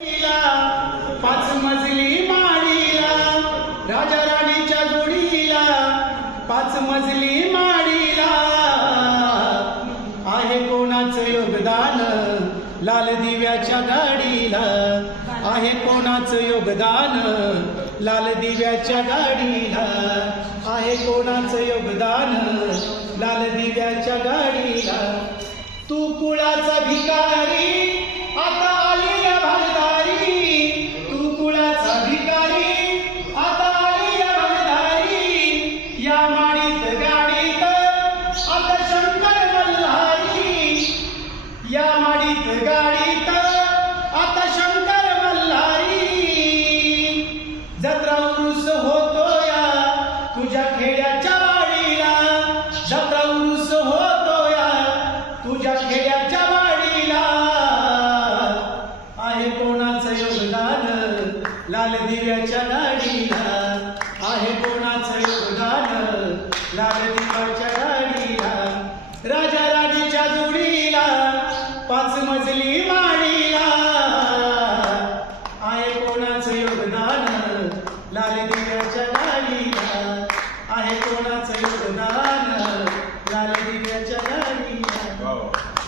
पाच मजली माडीला राजा राणीच्या जोडीला पाच मजली माडीला आहे कोणाचं योगदान लाल दिव्याच्या गाडीला आहे कोणाचं योगदान लाल दिव्याच्या गाडीला आहे कोणाचं योगदान लाल दिव्याच्या गाडीला तू कुळाचा भिकारी आता आली या भंडारी तू कुळाचा भिकारी आता आली या भंडारी या माडीत गाडीत आता शंकर मल्हारी या माडीत गाडीत आता शंकर मल्हारी जत्रा उरूस होतोया तुझ्या खेड्याच्या वाडीला जत्रा उरूस होतोया तुझ्या खेड्याच्या वाडीला आहे कोणाचं योगदान लाल दिव्याच्या गाडीला आहे कोणाचं योगदान लाल दिव्याच्या गाडीला राजा राणीच्या जोडीला पाच मजली माडी